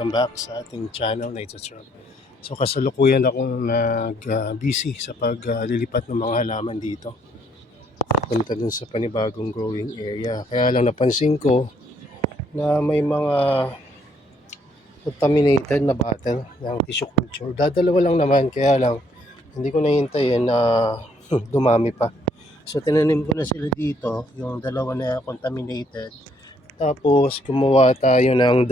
welcome back sa ating channel na Travel. So kasalukuyan akong busy sa paglilipat ng mga halaman dito. Punta dun sa panibagong growing area. Kaya lang napansin ko na may mga contaminated na bottle ng tissue culture. Dadalawa lang naman, kaya lang hindi ko nahintayin na dumami pa. So tinanim ko na sila dito, yung dalawa na contaminated. Tapos gumawa tayo ng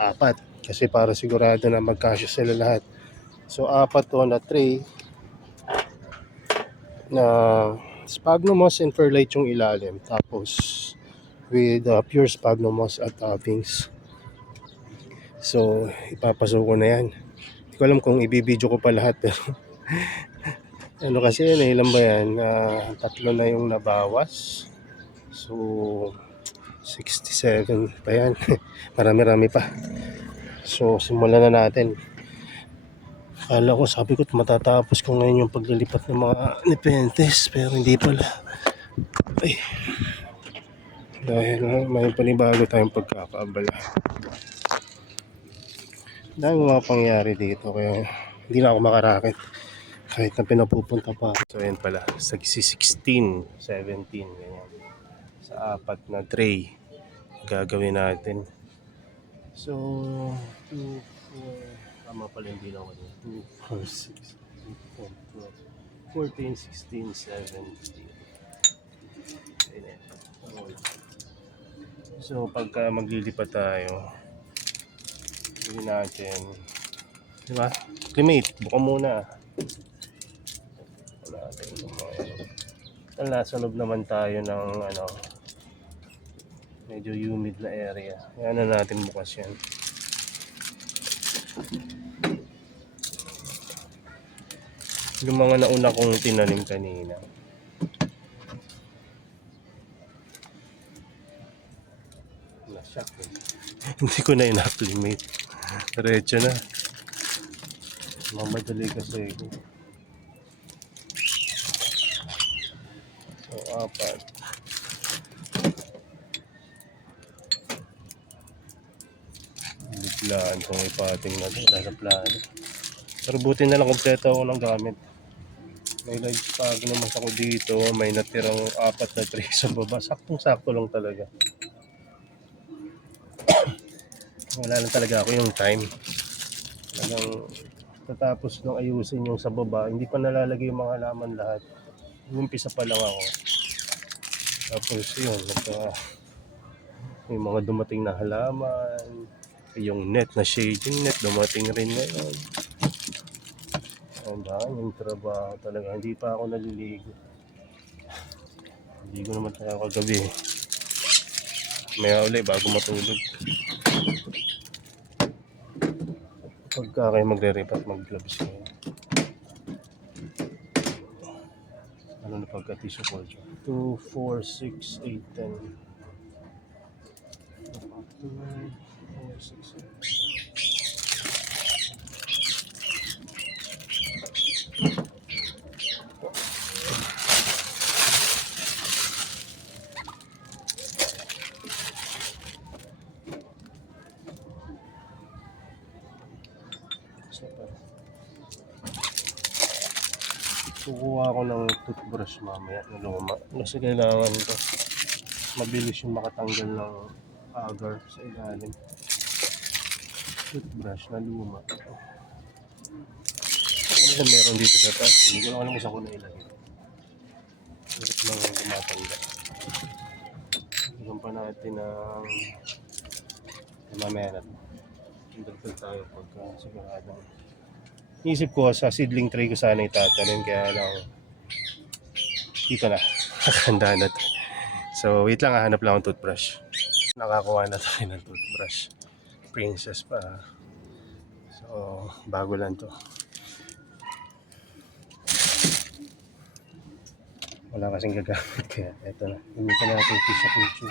apat. Kasi para sigurado na magkasya sila lahat. So apat to na tray na sphagnum moss and perlite yung ilalim. Tapos with pure sphagnum moss at toppings. So ipapasok ko na yan. Hindi ko alam kung ibibidyo ko pa lahat, pero ano kasi yan, ilan ba yan? Tatlo na yung nabawas. So 67 pa yan. Marami-rami pa. So simulan na natin. Akala ko, sabi ko matatapos ko ngayon yung paglilipat ng mga nepenthes, pero hindi pala. Ay, dahil may panibago tayong pagkakaabala. Dahil mga pangyari dito, kaya hindi na ako makarakit kahit na pinapupunta pa. So yan pala, sa 16, 17 ganyan. Sa apat na tray gagawin natin. So 2, 4, tama pala yung bilang ko. 2, 4, 6, 8, 10, 12, 14, 16, 17. Ayan. So pagka maglilipat tayo, gawin natin, diba? Climate, buka muna. Wala natin nasa loob naman tayo ng medyo humid na area. Kaya na natin bukas yan. Yung mga nauna kong tinanim kanina. Na-shock eh. Hindi ko na in-acclimate. Diretso na. Mamadali kasi ako. So, apat. Biglaan kung ipating na ito. Nasa plano. Pero buti na lang kompleto ako ng gamit. May nagpag naman ako dito. May natirang apat na tray sa baba. Saktong-sakto lang talaga. Wala lang talaga ako yung time. Talagang tatapos nung ayusin yung sa baba. Hindi pa nalalagay yung mga halaman lahat. Umpisa pa lang ako. Tapos yun. May mga dumating na halaman. Yung net na shading net dumating rin ngayon. Ang daan yung trabaho talaga. Hindi pa ako naliligo. Hindi ko naman tayo kagabi. Maya ulit bago matulog. Pagka kayo magre-repat, mag-gloves kayo. Ano na pagka-tissue culture? 2, 4, 6, 8, 10. 2, 4, 6, 8. Kukuha ako ng toothbrush mamaya na luma. Kasi kailangan ko mabilis yung makatanggal ng agar sa ilalim. Toothbrush na luma. Ano kung meron dito sa taas? Hindi ko lang alam kung saan ko na ilagay. Hirap lang tumatanggal. Ilagyan pa natin ng mamaya natin. Dagdag tayo pagka sigurado. Isip ko sa seedling tray ko sana itatanim, kaya lang dito na. Handa na to. So wait lang, hanap lang akong toothbrush. Nakakuha na tayo ng toothbrush. Princess pa. So bago lang to. Wala kasing gagamit, kaya eto na. Gamitin natin tissue culture.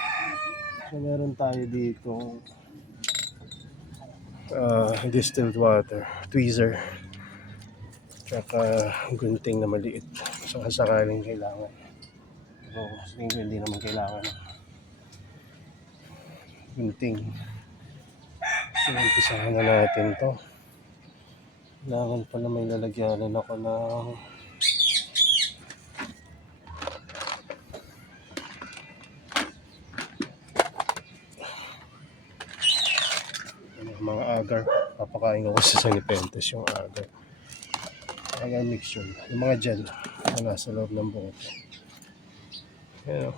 So meron tayo dito distilled water, tweezer, tsaka gunting na maliit. So sakaling kailangan. Pero hindi naman kailangan gunting. So, umpisahan na natin to. Kailangan pala may lalagyanan ako ng mga agar. Papakain ko sa Sanipentes yung agar. Agar mixture. Yung mga gel na nasa loob ng buhok. Ayan.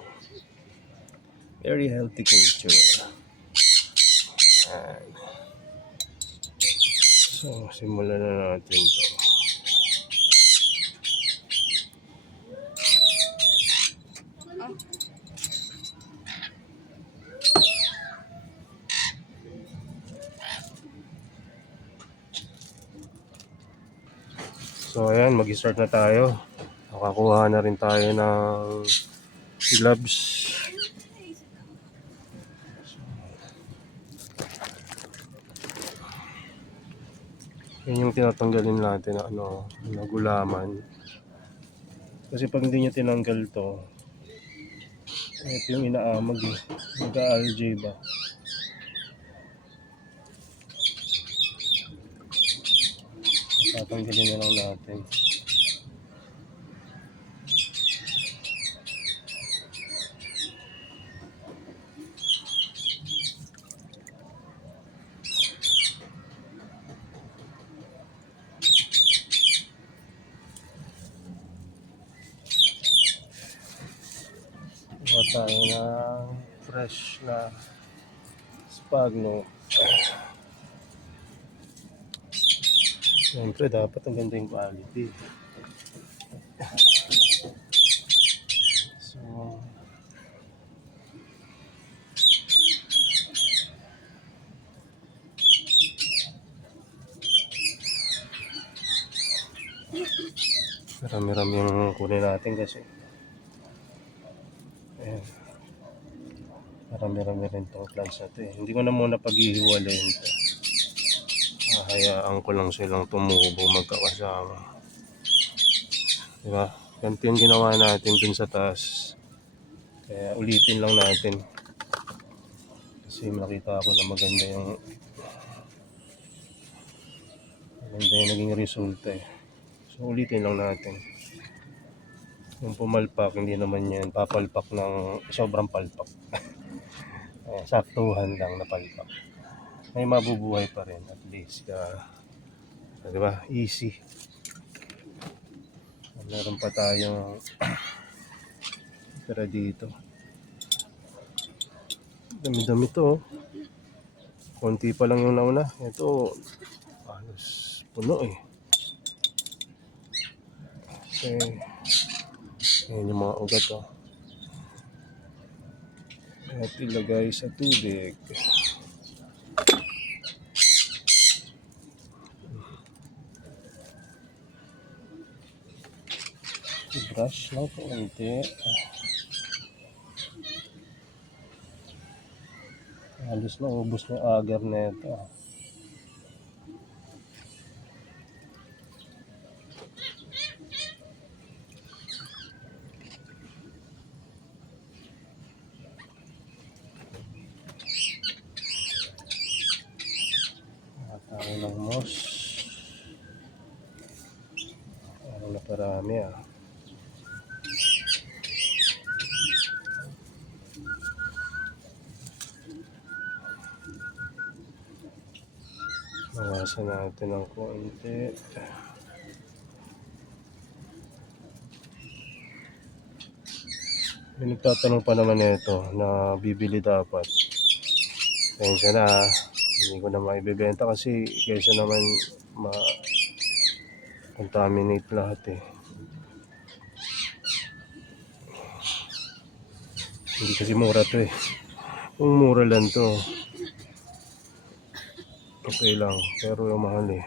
Very healthy culture. Ayan. So, simulan na natin to. So, ayan, mag-start na tayo. Nakakuha na rin tayo ng gloves. Yan yung tinatanggalin natin na na gulaman. Kasi pag hindi nyo tinanggal to, ito yung inaamag eh. Nag-algae ba? Tatanggalin na lang natin. Gawa tayo ng fresh na spagno. Siyempre dapat ang ganda yung quality. So, marami-rami yung kunin natin kasi ayan, marami-rami rin itong plants na ito eh. Hindi ko na muna paghihiwalayin ito. Hayaan ko lang silang tumubo magkakasama. Diba? Ganito yung ginawa natin dun sa taas. Kaya ulitin lang natin. Kasi makita ko na maganda yung naging resulta eh. So ulitin lang natin. Yung pumalpak, hindi naman yan papalpak ng sobrang palpak. Saktuhan lang na palpak. May mabubuhay pa rin at least. Diba? Easy. Meron pa tayong tira dito. Dami-dami to. Konti pa lang yung nauna. Ito, halos puno eh. Okay. Ayan yung mga ugat oh. At ilagay sa tubig. I-brush lang konti. Halos na ubos na agar na ito. Tayo ng moss. Parang naparami ah. Bawasan natin ng konti. May nagtatanong pa naman ito na bibili dapat. Kaya na hindi ko na maibibenta kasi kaysa naman ma-contaminate lahat eh. Hindi kasi mura to eh. Kung mura lang to, okay lang. Pero yung mahal eh.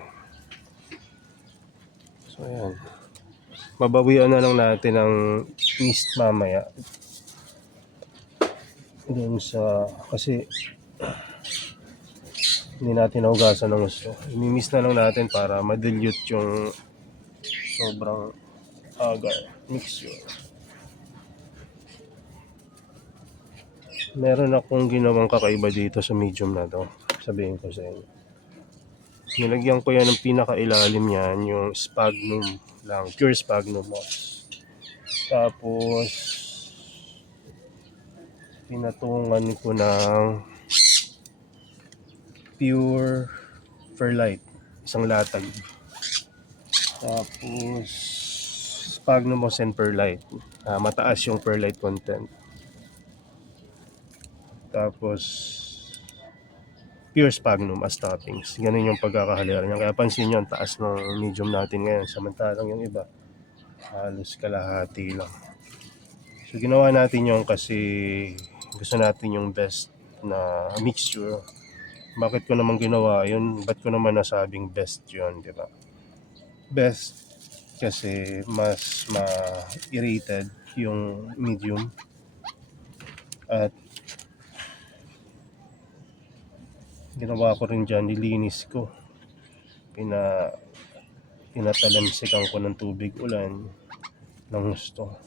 So ayan. Mabawian na lang natin ang mist mamaya. Doon sa, kasi hindi natin nahugasan ng gusto. I-mist na lang natin para ma-dilute yung sobrang agar mixture. Meron akong ginawang kakaiba dito sa medium na to. Sabihin ko sa inyo. Nilagyan ko yan ng pinakailalim yan, yung sphagnum lang, pure sphagnum moss. Tapos, pinatungan ko ng pure perlite, isang latag. Tapos, sphagnum moss and perlite. Mataas yung perlite content. Tapos, pure sphagnum as toppings. Ganun yung pagkakahaliran niya. Kaya pansin nyo, ang taas ng medium natin ngayon. Samantalang yung iba, halos kalahati lang. So, ginawa natin yung kasi gusto natin yung best na mixture. Bakit ko naman ginawa yun? Ba't ko naman nasabing best yun, di ba? Best kasi mas ma-irritated yung medium. At ginawa ko rin dyan, nilinis ko. Pinatalamsikan ko ng tubig ulan ng gusto.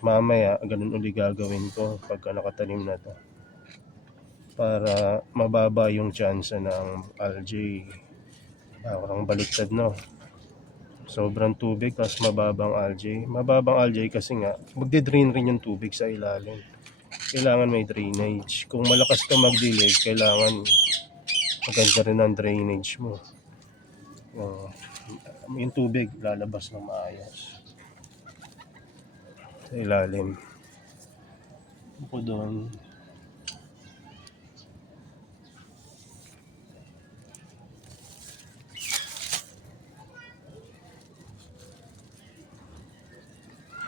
Mamaya, ganun uli gagawin ko pagka nakatanim na to. Para mababa yung chance ng algae. Parang baliktad, no? Sobrang tubig, tapos mababang algae. Mababang algae kasi nga, magde-drain rin yung tubig sa ilalim. Kailangan may drainage. Kung malakas ka magdilig, kailangan maganda rin ang drainage mo. Yung tubig lalabas ng maayos sa ilalim. Bukod doon,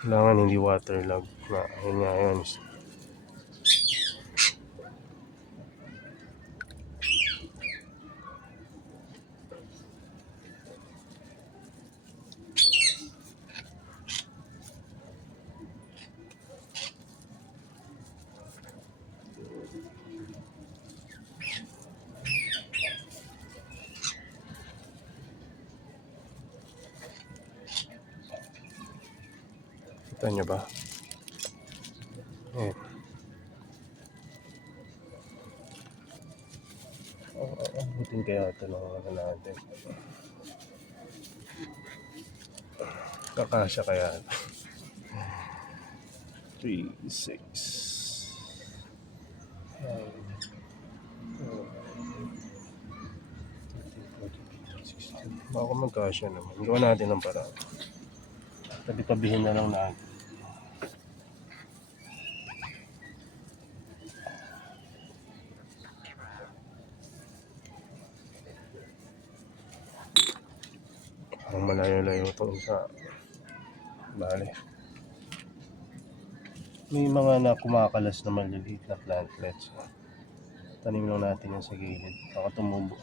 kailangan hindi waterlog na. Yun nga yun. Kita nyo ba? Butin kaya ito ng ano natin. Kakasya kaya. 3, 6. Baka magkasya naman. Gawa natin ng paraan. Tabi-tabihin na lang natin. Parang malayo-layo ito sa bale. May mga na kumakalas na maliliit na plantlets. Tanim lang natin yung sa gilid. Baka tumubo.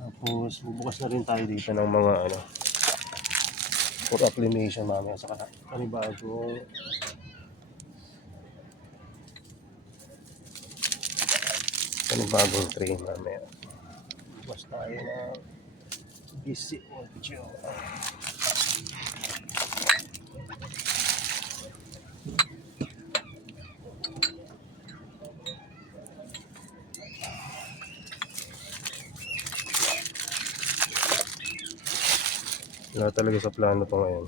Tapos bubukas na rin tayo dito ng mga ano for acclimation mamaya sa panibagong tray mamaya. Bukas tayo na busy audio. Wala talaga sa plano to ngayon.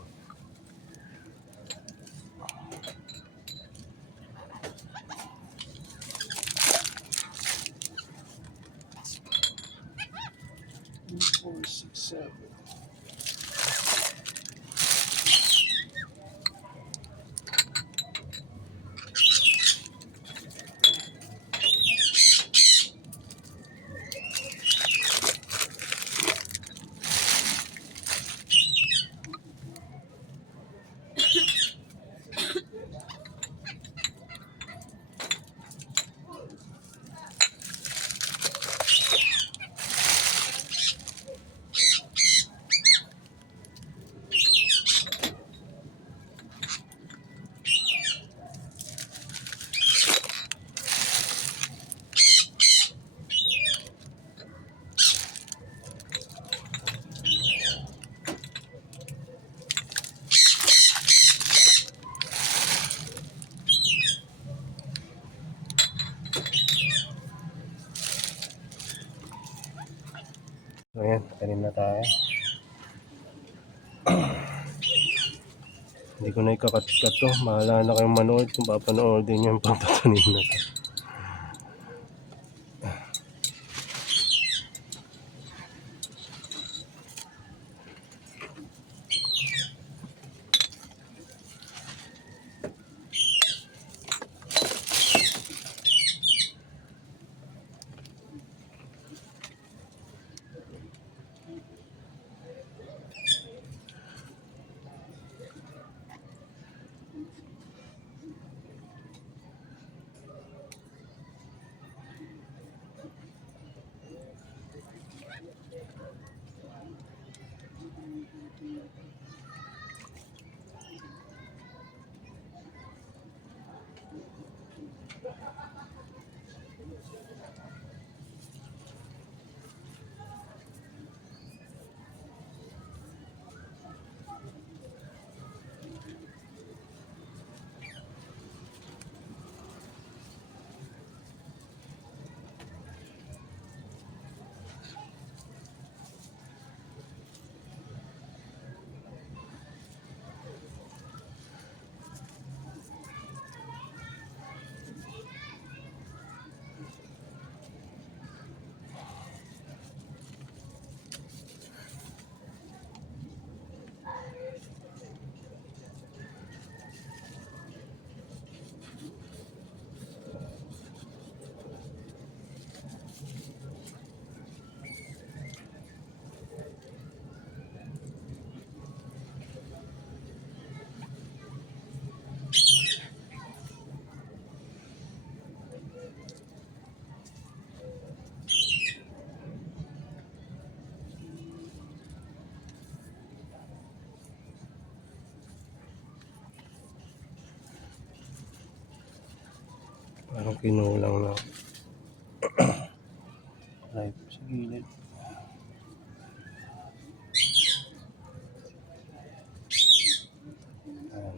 Ayan, kanin na tayo. Hindi ko na ikakat-kat to. Mahala na kayong manood kung papanoodin yung pagtatanim na to. Parang kinulang na light sa gilid. Ayan.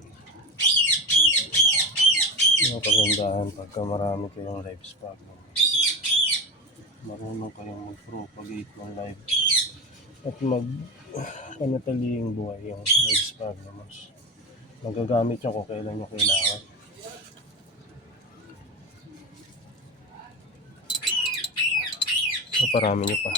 Yung kagandahan pagka marami kayong live spot. Marunong kayong mag-propagate ng live at panataliing buhay yung live spot na mas magagamit nyo kung kailan nyo kailangan. So parami nyo pa.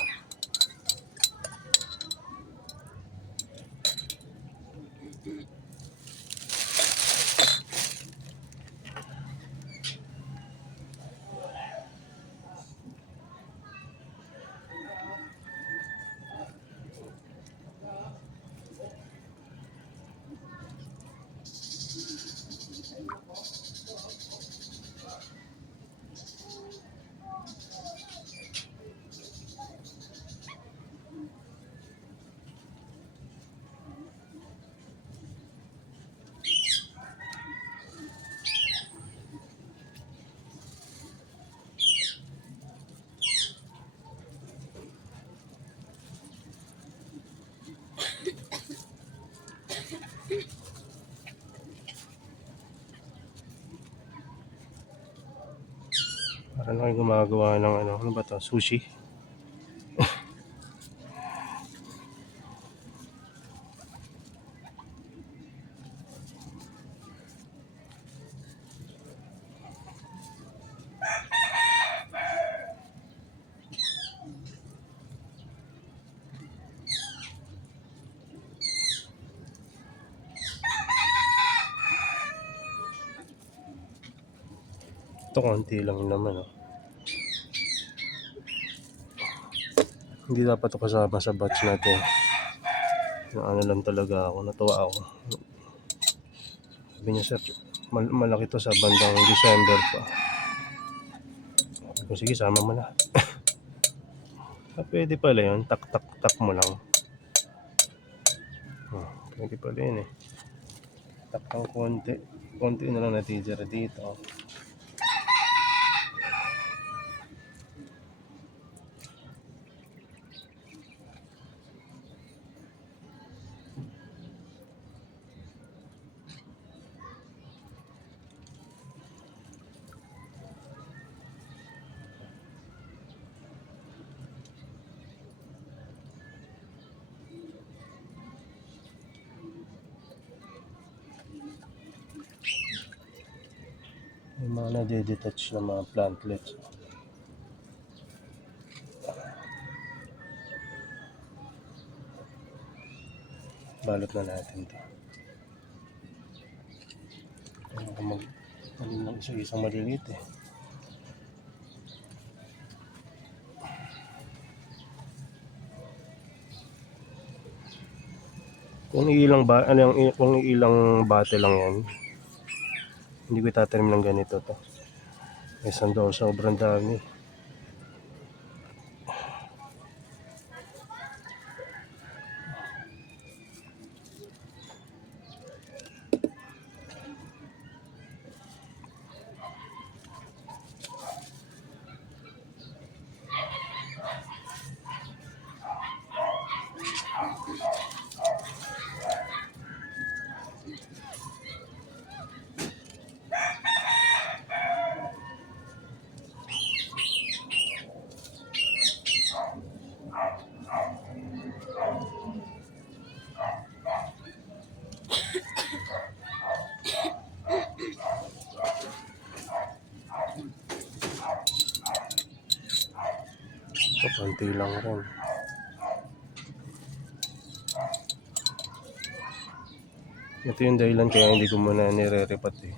Parang kayo gumagawa ng ano ba to? Sushi? Ito konti lang naman oh. Hindi dapat ito kasama sa batch natin. Ano lang talaga ako, natuwa ako. Sabi niya sir, malaki to sa bandang December pa. Kung sige, sama mo na. Pwede pala yun, tak mo lang. Pwede pala yun eh. Tak ng konti. Konti na lang natitira dito. mga nade-detach na mga plantlets. Balot na natin to. Kaya kung mag-alin lang isang maliliit eh. Kung ilang bate lang yan, hindi ko itatanim ng ganito to. Isang daw, sobrang dami. So, konti lang rin. Ito yung dahilan kaya hindi ko muna nire-repat eh.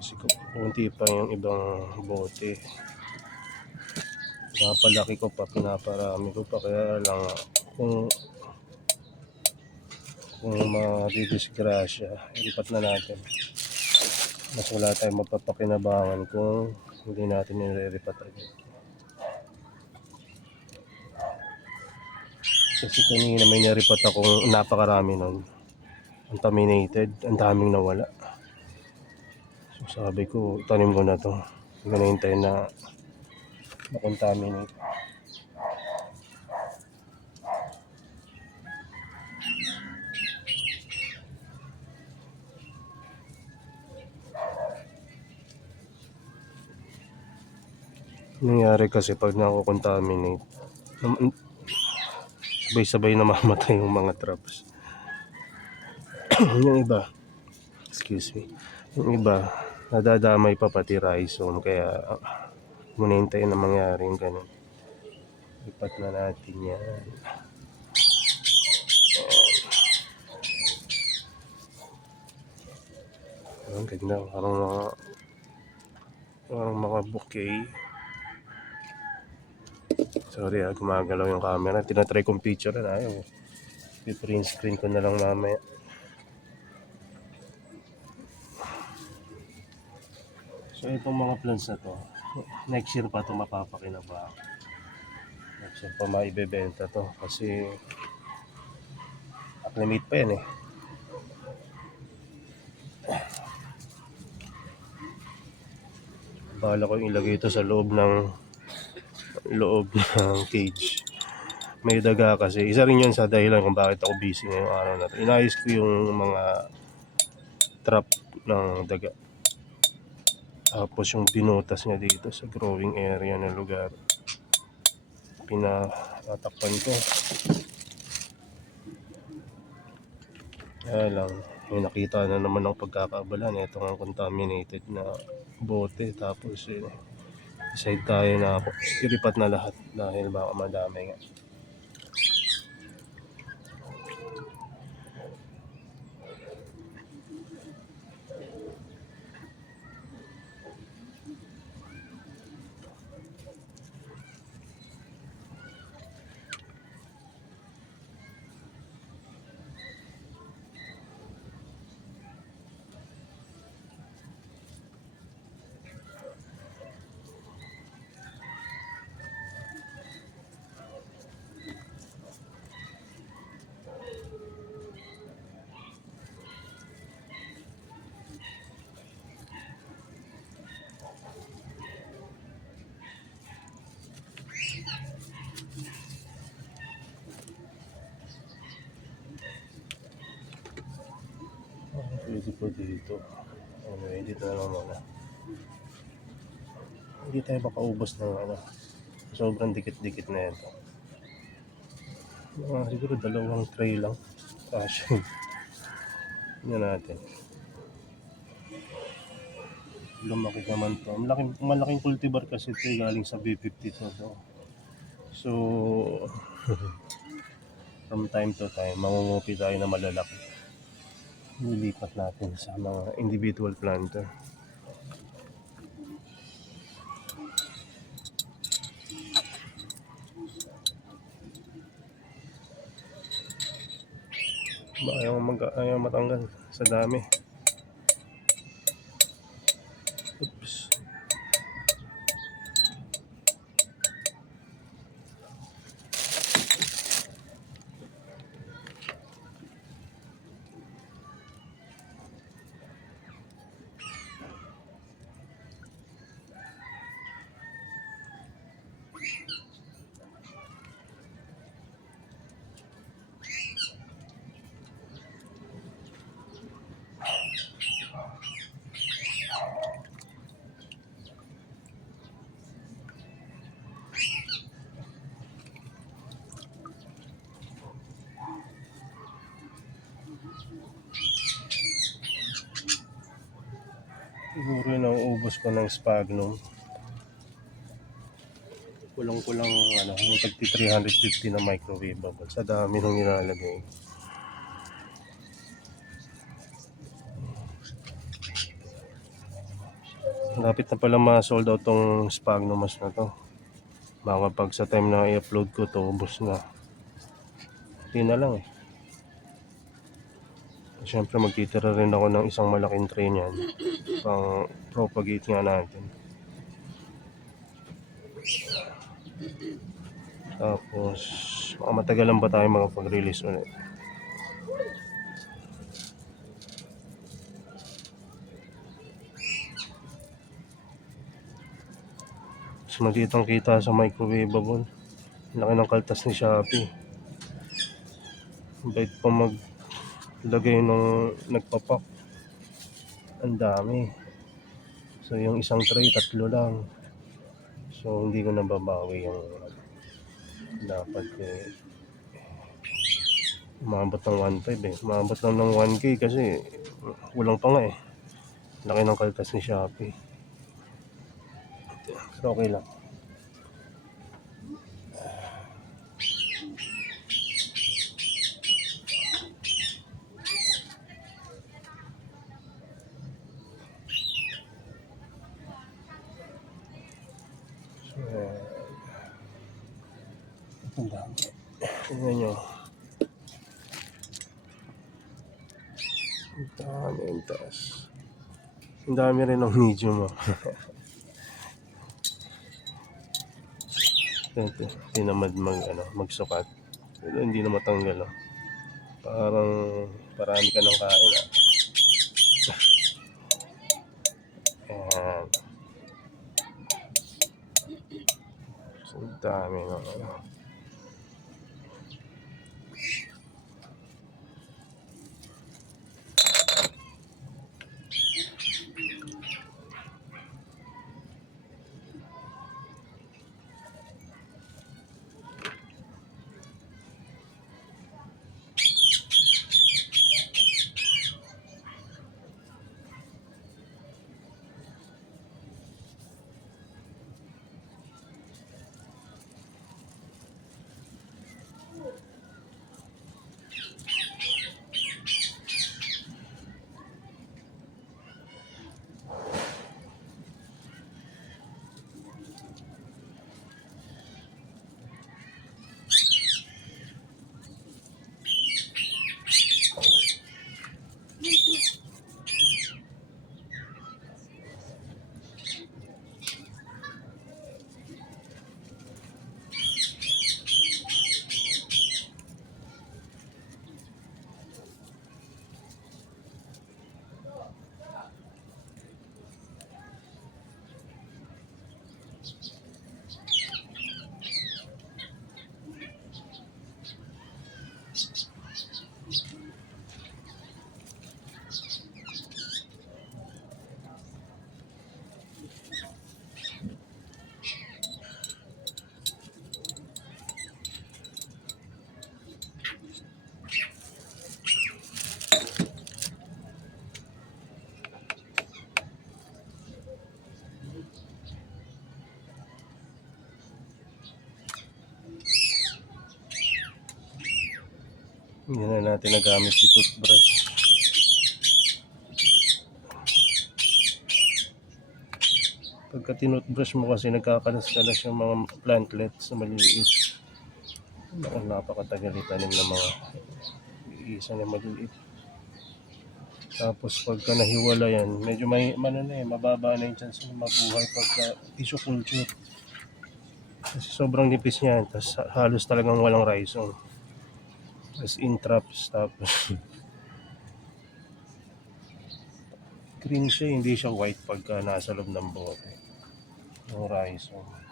Kasi konti pa yung ibang bote. Napalaki ko pa, pinaparami ko pa, kaya lang kung madidisgrasya, ilipat na natin. Mas wala tayong mapapakinabangan kung hindi natin nire-repat agad. Kasi kanina may naripat akong napakarami nun. Contaminated, ang daming nawala. So sabi ko, tanim ko na to. Hindi ko na hintayin na makontaminate. Nangyari kasi pag nako-contaminate, sabay-sabay namamatay yung mga traps. Yung iba, excuse me, yung iba, nadadamay pa pati rhizome, kaya muna hintayin na mangyari yung ganun. Lipat na natin yan. Ang ganda, parang mga bouquet. Sorry gumagalaw yung camera. Tinatry kong picture na ayaw. I-print screen ko na lang mamaya. So itong mga plants na to, next year pa ito mapapakinabang. Next year pa maibebenta to kasi acclimate pa yan eh. Bahala ko yung ilagay ito sa loob ng cage. May daga kasi. Isa rin yun sa dahilan kung bakit ako busy ngayong araw na to. Inayos ko yung mga trap ng daga. Tapos yung binutas niya dito sa growing area ng lugar, pinatakpan ko. Kaya lang, may nakita na naman ng pagkakabalan. Ito ang contaminated na bote. Tapos decide tayo na ilipat na lahat dahil baka madami nga. Pwede po dito. Anyway, dito na lang muna. Hindi tayo makaubos ng sobrang dikit-dikit na ito. Siguro 2 tray lang. Kasya. Tingnan natin. lumaki naman to. Malaking cultivar kasi ito galing sa B52 to. So, from time to time, mangungupi tayo na malalaki. Nilipat natin sa mga individual planter. Ayaw matanggal sa dami. Oops. Siguro yung nauubos ko ng sphagnum. Kulang-kulang yung tagti 350 na microwavable. Sa dami nung nilalagay. Lapit na pala ma-sold out tong sphagnum na to. Baka pag sa time na i-upload ko to, ubos na. Hindi na lang eh. Siyempre magtitira rin ako ng isang malaking tray niyan. Pang propagate nga natin. Tapos, matagalan pa tayo makapag-release ulit. Mas magkitang kita sa microwavable. Laki ng kaltas ni Shopee. Bait pa maglagay nung nagpapak. Ang dami. So yung isang tray, 3 lang. So hindi ko nababawi yung dapat umabot ng 1.5 eh. Umabot lang ng 1K kasi kulang pa nga eh. Laki ng kaltas ni Shopee. Pero okay lang. Ang dami. Tingnan nyo. Ang dami ang taas. Ang dami rin ng medium mo. Ito, tinamad magsukat. Pero hindi na matanggal. Parang parami ka ng kain. Ayan. So, dami ng Hindi na natin nagamit si toothbrush. Pagka tinoothbrush mo kasi nagkakalas-kalas yung mga plantlets na maliliit. Napakatagal itanim ng mga isa na maliliit. Tapos pagka nahiwala yan, medyo mababa na yung chance na mabuhay pagka tissue culture. Kasi sobrang nipis niya, tapos halos talagang walang rhizome. Tapos intraps, tapos green siya, hindi siya white pagka nasa loob ng bote. Yung rhizome.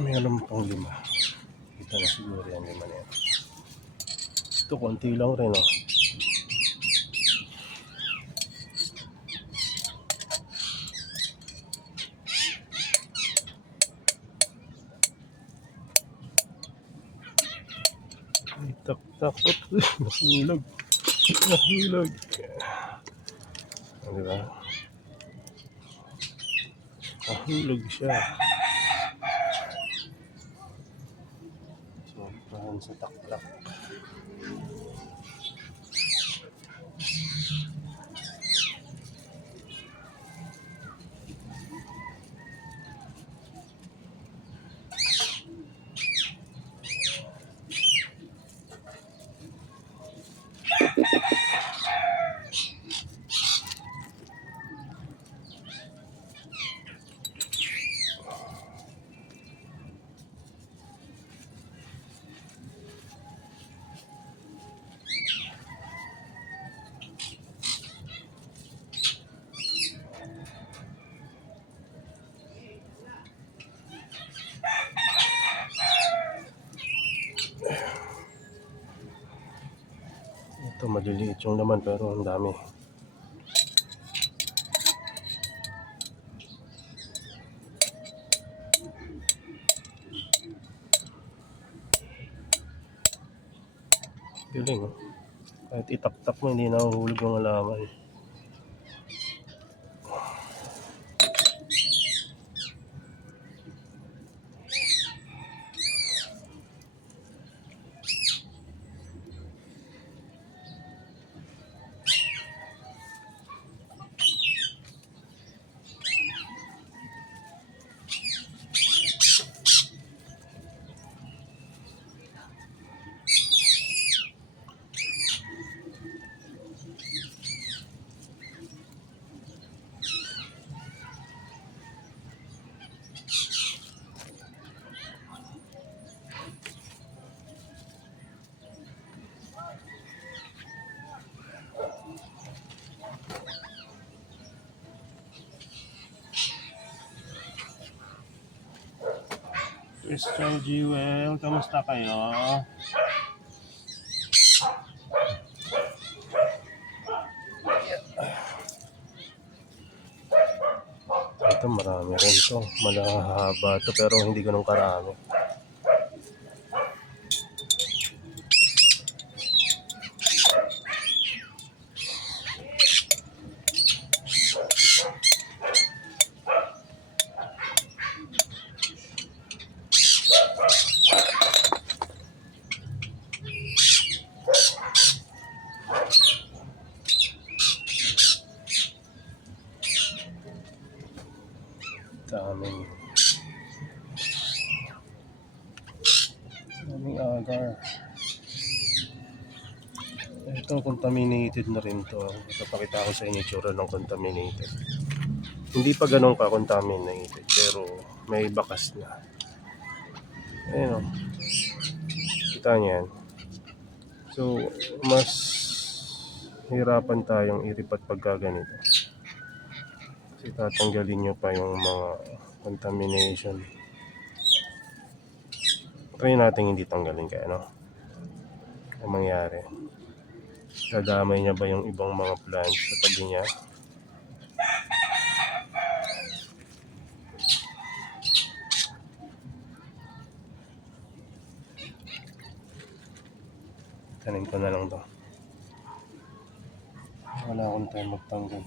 Mayroon pang 5. Kita na siguro yan 5 na yan. Ito konti lang rin oh. Tak-tak. Nahulog. Nahulog. Diba? Nahulog siya. Sobrahan sa taklak. Ito maliliit yung laman pero ang dami. Galing oh. Kahit itap-tap mo hindi nahuhulog yung halaman. Christian Jewel, kamusta kayo? Ito marami rin to. Malahaba to pero hindi ganun karami. Daming agar. Ito contaminated na rin to. Ipapakita ko sa inyo tsura ng contaminated. Hindi pa ganun ka contaminated pero may bakas na. Ayun o. Kita niyo yan. So mas hirapan tayong iripat pagka ganito. Kasi tatanggalin nyo pa yung mga contamination. Try natin hindi tanggalin kaya no. Ang mangyari, dadamay niya ba yung ibang mga plants sa tabi niya? Tanin ko na lang to. Wala akong time magtanggal.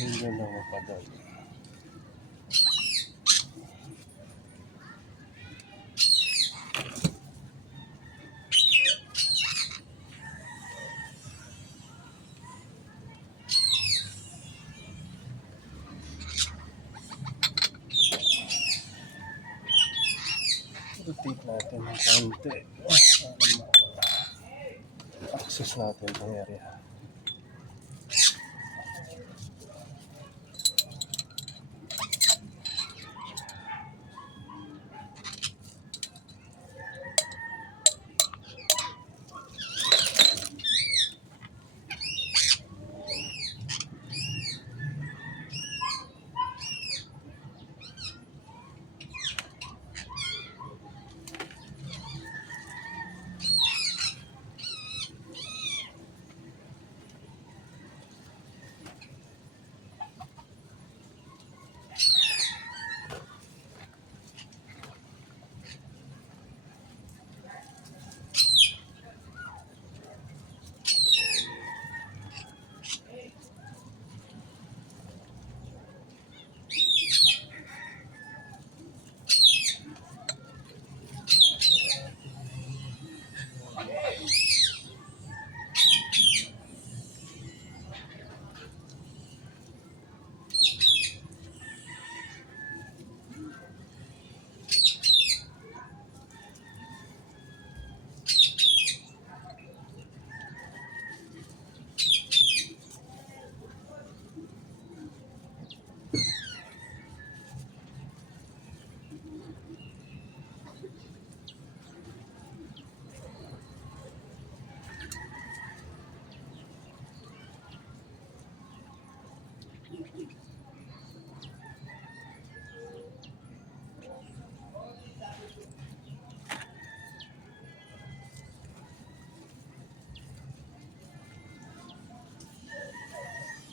Hindi lang ako pa doon. Rotate natin ng konti. Access natin ang area.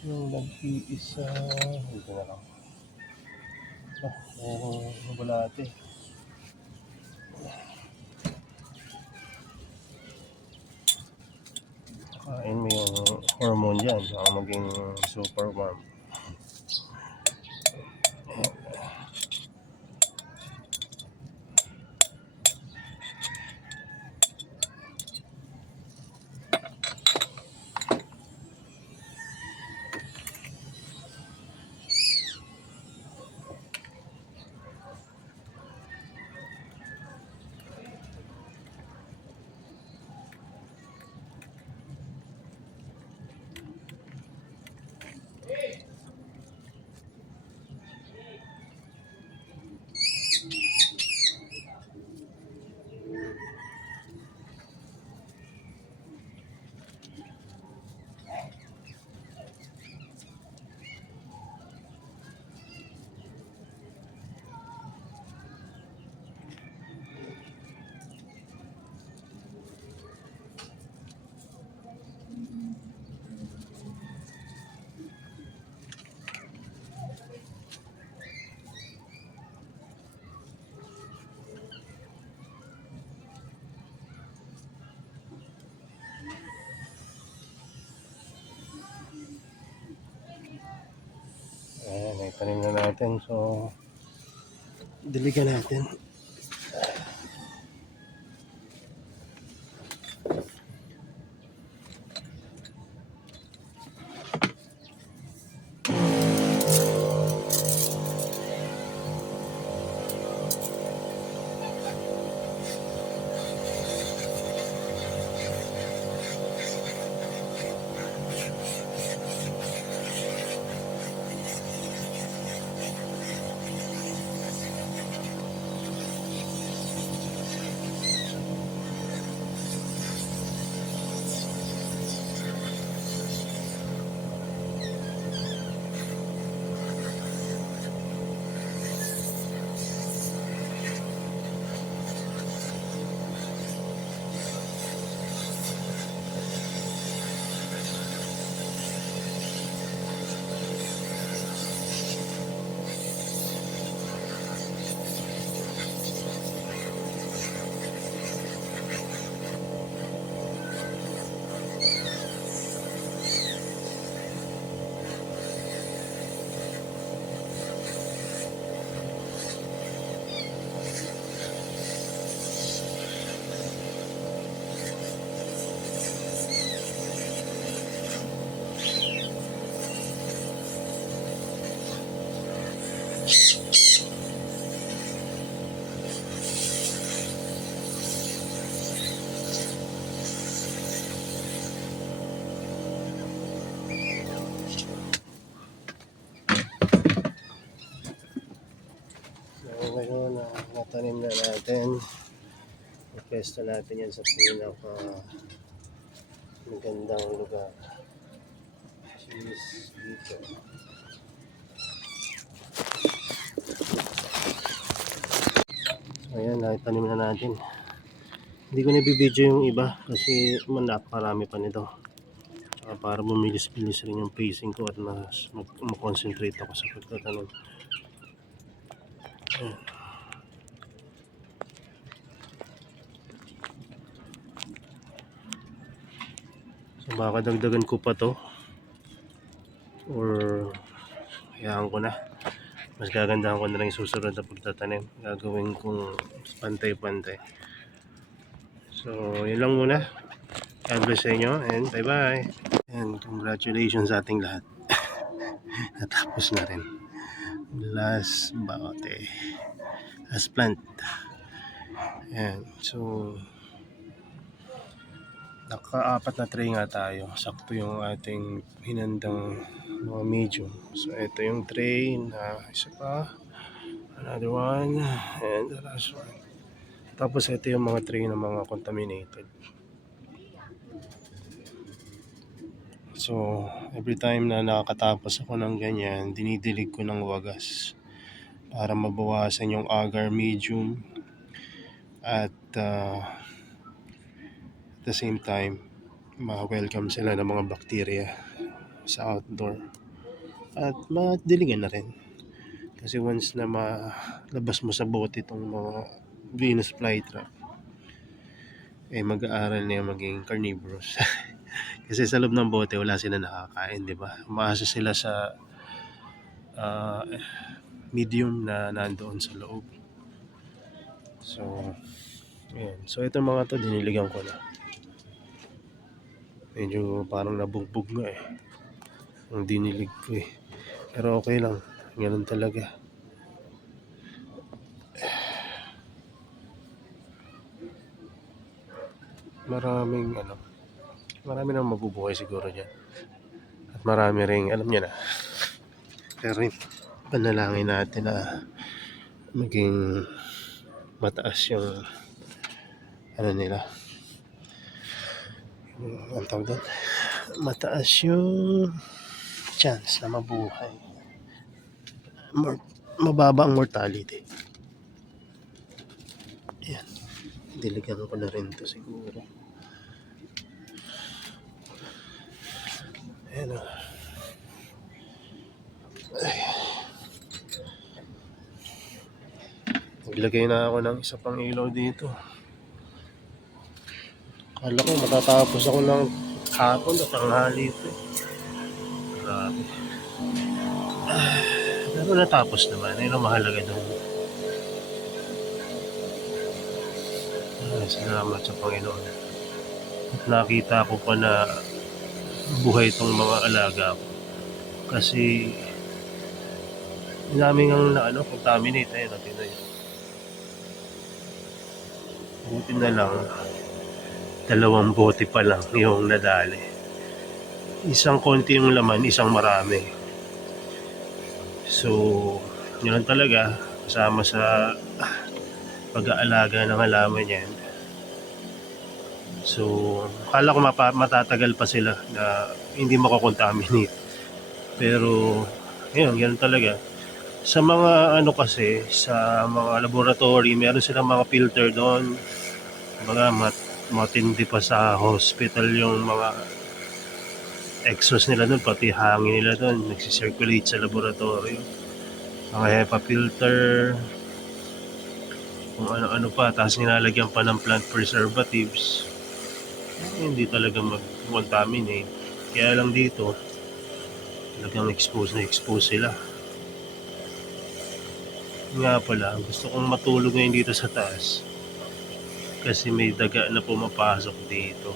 Yung nag-iisa, hindi na lang. Bulate. Kain mo yung hormone dyan, baka maging super warm. Tanim na natin. So, diligan natin. So, ngayon, natanim na natin. Pwesto natin yan sa pinaka magandang lugar. Cheese dito. So, ayan, nakitanim na natin. Hindi ko na-video yung iba kasi napakarami pa nito. Para bumilis-bilis rin yung pacing ko at mag-concentrate ako sa pagtatanim. Ayan. So, baka dagdagan ko pa to or hayaan ko na. Mas gagandahan ko na lang yung susunod na pagtatanim. Gagawin kong pantay-pantay. So, yun lang muna. God bless sa inyo and bye-bye. And congratulations sa ating lahat. Natapos na rin. Last baote. Last plant. Ayan. So, naka-4 na tray nga tayo. Sakto yung ating hinandang mga medium. So, ito yung tray na isa pa. Another one. And the last one. Tapos, ito yung mga tray na mga contaminated. So, every time na nakakatapos ako ng ganyan, dinidilig ko ng wagas para mabawasan yung agar medium at at the same time, ma-welcome sila ng mga bakterya sa outdoor at madiligan na rin. Kasi once na malabas mo sa bote itong mga Venus flytrap, mag-aaral na yung maging carnivorous. Kasi sa loob ng bote wala sila nakakain, di ba? Umaasa sila sa medium na nandoon sa loob. So, ayan. So, itong mga to diniligan ko na. Medyo parang nabugbog nga ang dinilig ko Pero okay lang. Ganun talaga. Marami nang mabubuhay siguro dyan. At marami ring, alam niya na. Pero panalangin natin na maging mataas yung nila. Ang tawag doon? Mataas yung chance na mabuhay. Mababa ang mortality. Yan. Diligan ko na rin to siguro. Ayan o. Naglagay na ako ng isa pang ilaw dito. Kala ko matatapos ako ng hapon at tanghali ito. Grabe. Pero natapos naman, ayun ang mahalaga doon. Salamat sa Panginoon. At nakita ko pa na buhay itong mga alaga ko. Kasi namin ang contaminate. Ayun, natin na yun. Buti na lang, 2 bote pa lang yung nadali. Isang konti yung laman, isang marami. So, yun lang talaga, kasama sa pag-aalaga ng halaman yan. So, akala ko matatagal pa sila na hindi makakontaminate. Pero, yun, ganun talaga. Sa mga kasi, sa mga laboratory, meron silang mga filter doon. Mga matindi pa sa hospital yung mga exhaust nila doon, pati hangin nila doon, nagsisirculate sa laboratory. Mga HEPA filter, kung ano-ano pa, tapos nilalagyan pa ng plant preservatives. Hindi talaga mag-contaminate. Kaya lang dito, talagang expose sila. Nga pala, gusto kong matulog ngayon dito sa taas kasi may daga na pumapasok dito.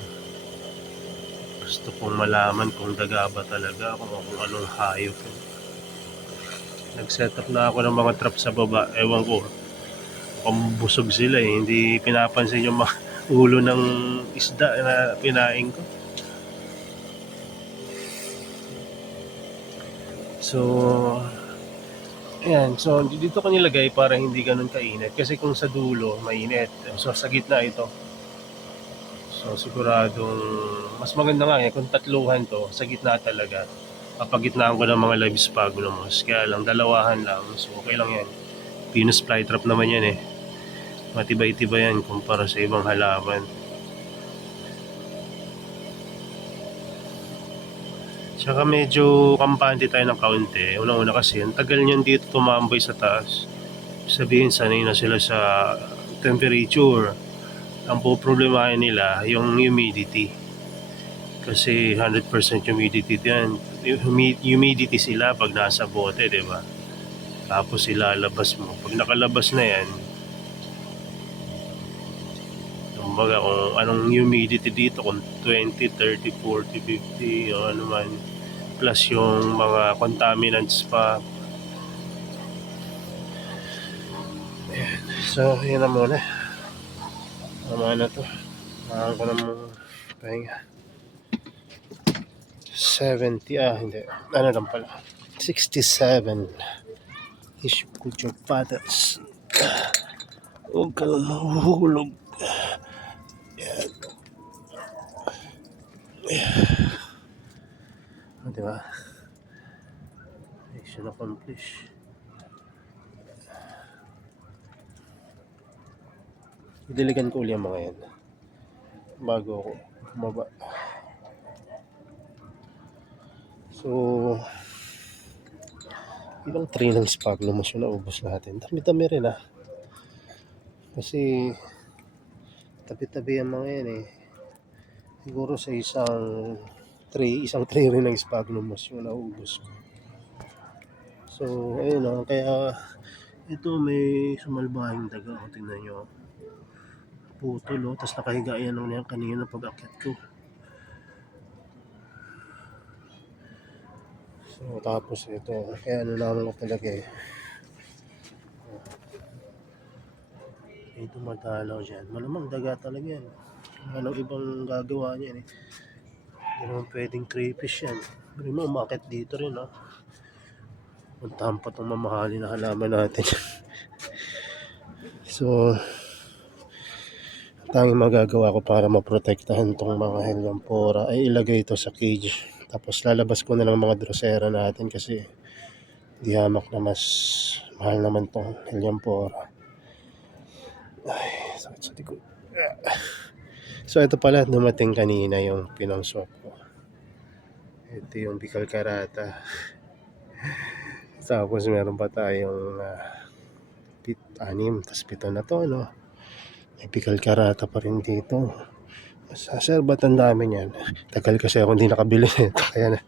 Gusto kong malaman kung daga ba talaga, kung anong hayop. Nag-set up na ako ng mga trap sa baba. Ewan ko, kung busog sila hindi pinapansin yung mga ulo ng isda na pinain ko. So, ayan. So, dito ko nilagay para hindi ganun kainit. Kasi kung sa dulo, mainit. So, sa gitna ito. So, siguradong mas maganda nga kung tatluhan to, sa gitna talaga. Papagitnaan ko ng mga live sphagnums. Kaya lang, dalawahan lang. So, okay lang yan. Venus flytrap naman yan Matibay-tibay yan kumpara sa ibang halaman. Tsaka medyo kampante tayo ng kaunti. Unang-una kasi, ang tagal niyan dito tumambay sa taas. Sabihin, sanay na sila sa temperature. Ang problemahin nila, yung humidity. Kasi 100% humidity yan. Humidity sila pag nasa bote, di ba? Tapos ilalabas mo. Pag nakalabas na yan, kumbaga kung anong humidity dito, kung 20, 30, 40, 50, o ano man, plus yung mga contaminants pa. Ayan. So, yun na muna. Tama na to. Mahaan ko na muna pahinga. 70, hindi. Ano lang pala. 67. Issue ko your patas. Huwag ka lang mahuhulog. Yan. Diba? Mission accomplished. Idiligan ko ulit ang mga yan bago ako bumaba. So, ilang tray ng sphagnum yung naubos natin. Dami-dami rin kasi tabi-tabi ang mga yan siguro sa isang tray rin ng sphagnum yung naubos ko. So, ayun kaya ito may sumalbahing daga. Tingnan nyo, putol tapos nakahiga yan yan kanina pag-akyat ko. So, tapos ito, kaya naman ko talaga may dumadalaw dyan. Malamang daga talaga yan. Walang ibang gagawa niyan Hindi naman pwedeng crayfish yan. Pero mo, umakit dito rin Puntahan pa itong mamahalin na halaman natin. So, tanging magagawa ko para maprotektahan itong mga Helianthera ay ilagay ito sa cage. Tapos lalabas ko na lang mga drosera natin kasi di hamak na mas mahal naman itong Helianthera. Ay, sakit sa likod. So ito pala, dumating kanina yung pinangswap ko. Ito yung Bicalcarata. Tapos meron pa tayong 6, tapos 7 na to may Bicalcarata pa rin dito. Sir, ba't ang dami niyan? Tagal kasi ako hindi nakabili nito. Kaya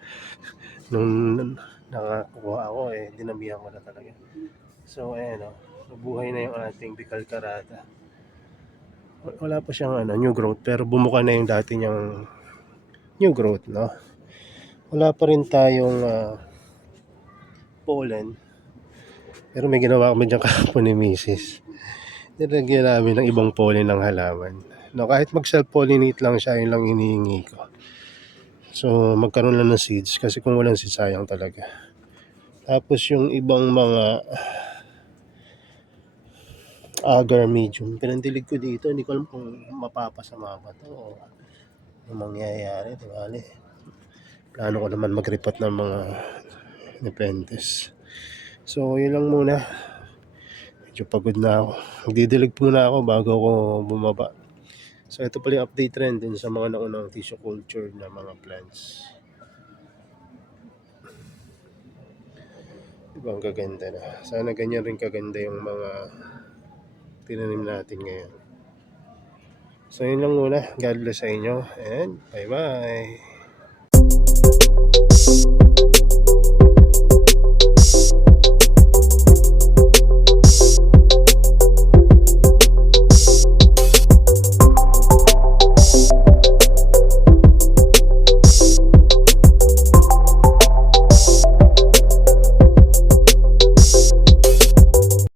nung nakakuha ako dinamihan ko na talaga. So ayan nabuhay na yung ating Bicol Karata. Wala pa siyang new growth pero bumuka na yung dati niyang new growth, no? Wala pa rin tayong pollen. Pero may ginawa kami dyan kahapon ni Mrs. Nilagyan namin ng ibang pollen ng halaman. No, kahit mag-self-pollinate lang siya, yun lang hinihingi ko. So, magkaroon lang ng seeds kasi kung walang seeds, sayang talaga. Tapos yung ibang mga agar medium, pinandilig ko dito. Hindi ko alam kung mapapasama ba to o ano mangyayari. Diba? Plano ko naman mag-repot ng mga nepentes. So, yun lang muna. Medyo pagod na ako. Magdidilig muna ako bago ako bumaba. So ito pala yung update trend din sa mga naunang tissue culture na mga plants. Diba ang gaganda na. Sana ganyan rin kaganda yung mga tinanim natin ngayon. So yun lang muna. God bless sa inyo and bye bye.